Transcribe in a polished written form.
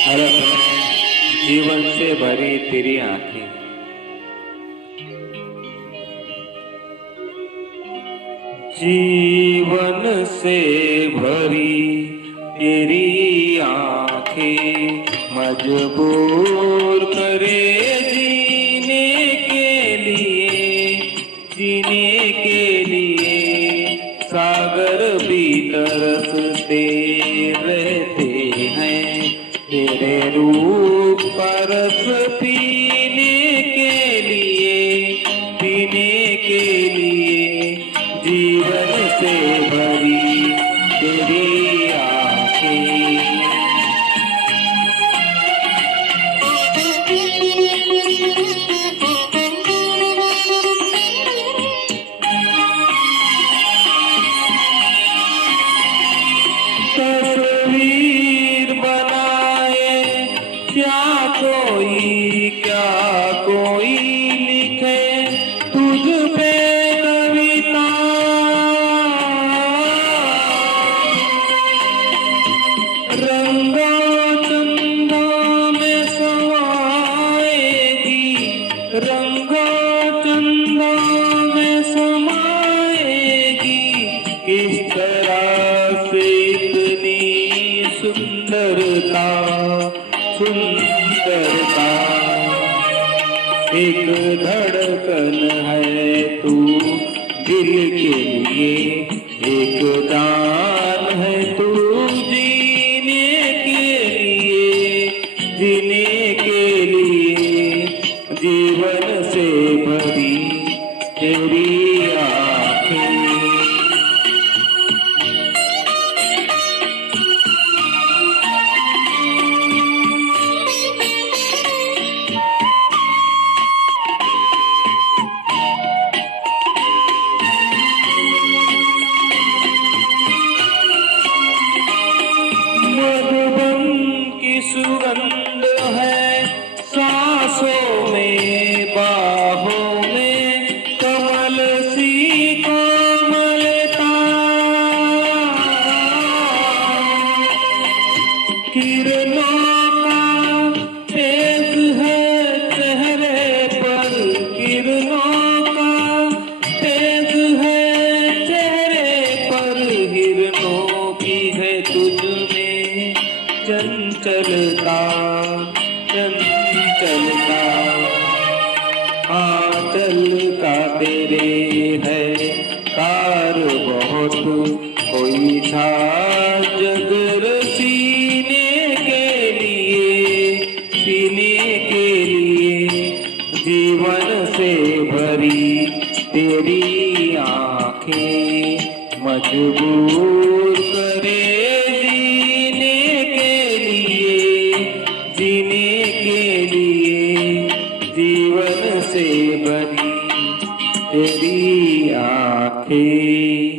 हरप जीवन से भरी तेरी आंखें, जीवन से भरी तेरी आंखें मजबूर करे जीने के लिए, जीने के लिए सागर भी तरसते रहते हैं तेरे रूप का रस पीने के लिए, पीने के लिए जीवन से भरी तेरी आंखें। तस्वीर बनाए क्या कोई, क्या कोई लिखे तुझ पे कविता, रंगों चंदों में समाएगी, रंगों चंदों में समाएगी, किस तरह से इतनी सुंदरता, सुंदरता। एक धड़कन है तू दिल के लिए, एक जान है तू जीने के लिए, जीने के लिए जीवन से भरी तेरी आंखें। मधुबन की सुगंध है सांसों में, बाहों में कमल सी कोमलता, किरणों का तेज है चेहरे पर, किरणों का तेज है चेहरे पर, हिरणों की है तुझ में चंचलता, चंचलता। आंचल का तेरे है कार बहुत, कोई था जगर सीने के लिए, सीने के लिए जीवन से भरी तेरी आंखें मजबूर करे जीने के लिए, जीने के लिए जीवन से भरी तेरी आंखें।